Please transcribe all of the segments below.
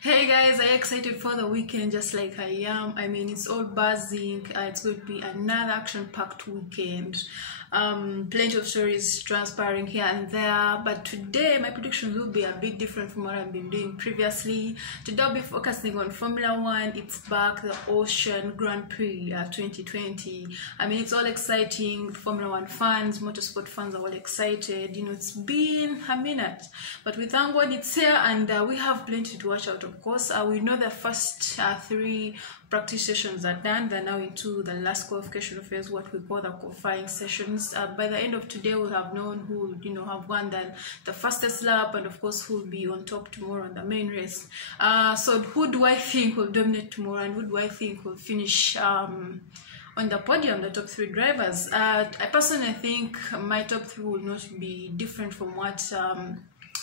Hey guys, are you excited for the weekend just like I am? I mean, it's all buzzing. It's going to be another action-packed weekend. Plenty of stories transpiring here and there, but today my predictions will be a bit different from what I've been doing previously. Today I'll be focusing on Formula One. It's back, the Ocean Grand Prix 2020. I mean, it's all exciting. Formula One fans, motorsport fans are all excited. You know, it's been a minute, but we thank God it's here, and we have plenty to watch out. Of course, we know the first three practice sessions are done. They're now into the last qualification phase, what we call the qualifying sessions. By the end of today, we'll have known who will, have won the fastest lap, and of course, who will be on top tomorrow on the main race. So who do I think will dominate tomorrow, and who do I think will finish on the podium, the top three drivers? I personally think my top three will not be different from what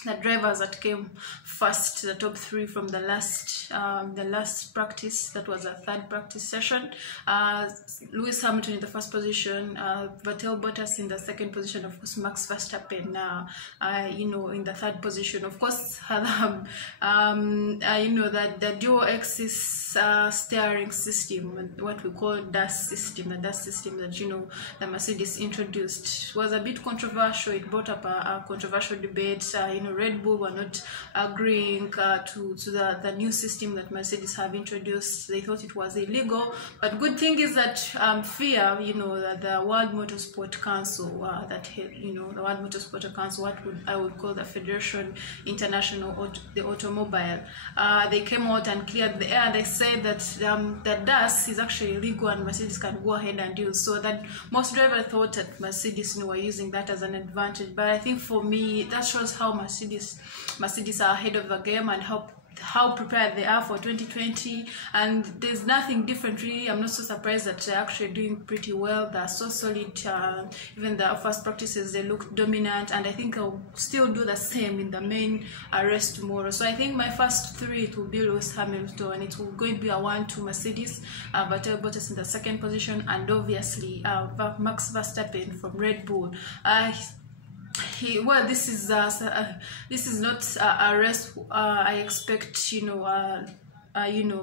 the drivers that came first, the top three from the last practice. That was a third practice session. Lewis Hamilton in the first position, Valtteri Bottas in the second position, of course Max Verstappen in the third position. Of course, that the dual axis steering system, what we call DAS system, the DAS system that the Mercedes introduced, was a bit controversial. It brought up a controversial debate. Red Bull were not agreeing to the new system that Mercedes have introduced. They thought it was illegal. But good thing is that FIA, that the World Motorsport Council, the World Motorsport Council, I would call the Federation International the Automobile, they came out and cleared the air. They said that the DAS is actually illegal and Mercedes can go ahead and use. So that most drivers thought that Mercedes were using that as an advantage. But I think for me, that shows how Mercedes are ahead of the game and how prepared they are for 2020, and there's nothing different really. I'm not so surprised that they're actually doing pretty well. They're so solid. Even the first practices, they look dominant, and I think I'll still do the same in the main race tomorrow. So I think my first three, it will be Lewis Hamilton, and it will going to be a 1-2 Mercedes, Valtteri Bottas in the second position, and obviously Max Verstappen from Red Bull. This is not a race I expect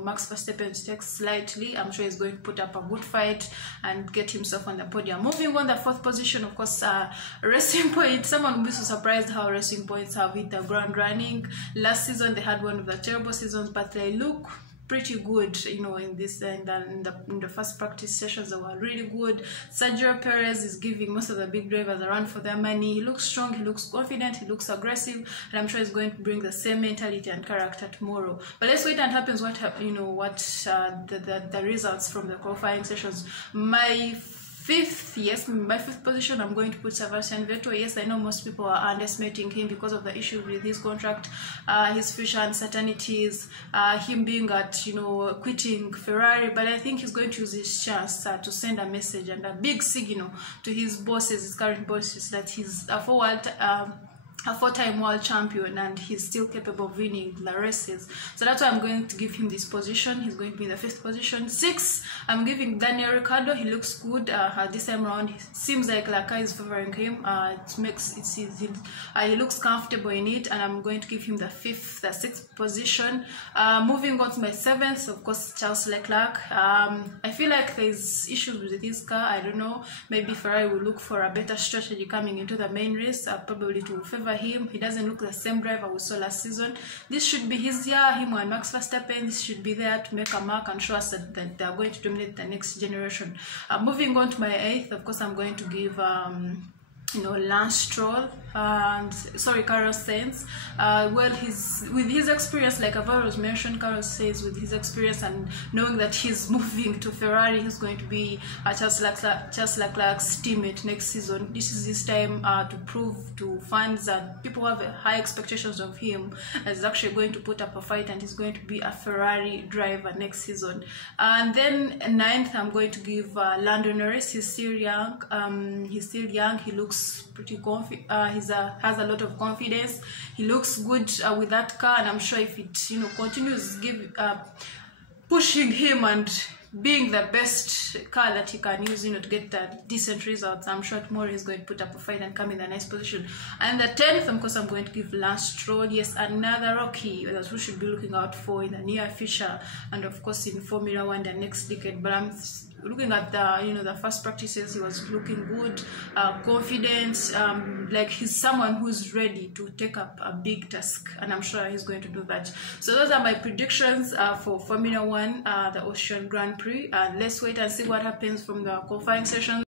Max Verstappen to take slightly. I'm sure he's going to put up a good fight and get himself on the podium. Moving on, the fourth position, of course, Racing Point. Someone will be so surprised how Racing Points have hit the ground running. Last season they had one of the terrible seasons, but they look pretty good, in the first practice sessions. They were really good. Sergio Perez is giving most of the big drivers a run for their money. He looks strong, he looks confident, he looks aggressive, and I'm sure he's going to bring the same mentality and character tomorrow. But let's wait and happens the results from the qualifying sessions. My fifth position, I'm going to put Sebastian Vettel. Yes, I know most people are underestimating him because of the issues with his contract, his future uncertainties, him being at quitting Ferrari. But I think he's going to use his chance to send a message and a big signal to his bosses, his current bosses, that he's a four-time world champion and he's still capable of winning the races. So that's why I'm going to give him this position. He's going to be in the fifth position. Sixth, I'm giving Daniel Ricciardo. He looks good this time around. It seems like Laka is favoring him. He looks comfortable in it, and I'm going to give him the sixth position. Moving on to my seventh, of course, Charles Leclerc. I feel like there's issues with his car. I don't know. Maybe Ferrari will look for a better strategy coming into the main race, probably to favor him. He doesn't look the same driver we saw last season. This should be his year. Him and Max Verstappen, this should be there to make a mark and show us that they are going to dominate the next generation. Moving on to my eighth, of course, I'm going to give Lance Stroll and Carlos Sainz. With his experience, like I've always mentioned, Carlos Sainz, with his experience and knowing that he's moving to Ferrari, he's going to be Charles Leclerc's teammate next season. This is his time to prove to fans that people have high expectations of him, as he's actually going to put up a fight and he's going to be a Ferrari driver next season. And then ninth, I'm going to give Lando Norris. He's still young. He looks pretty confident. He has a lot of confidence. He looks good with that car, and I'm sure if it continues pushing him and being the best car that he can use, to get decent results. I'm sure tomorrow he's going to put up a fight and come in a nice position. And the 10th, of course, I'm going to give Lance Stroll. Yes, another rookie that we should be looking out for in the near future, and of course in Formula One the next decade. But I'm looking at the the first practices, he was looking good, confident, like he's someone who's ready to take up a big task, and I'm sure he's going to do that. So those are my predictions for Formula One, the Austrian Grand Prix. Let's wait and see what happens from the qualifying session.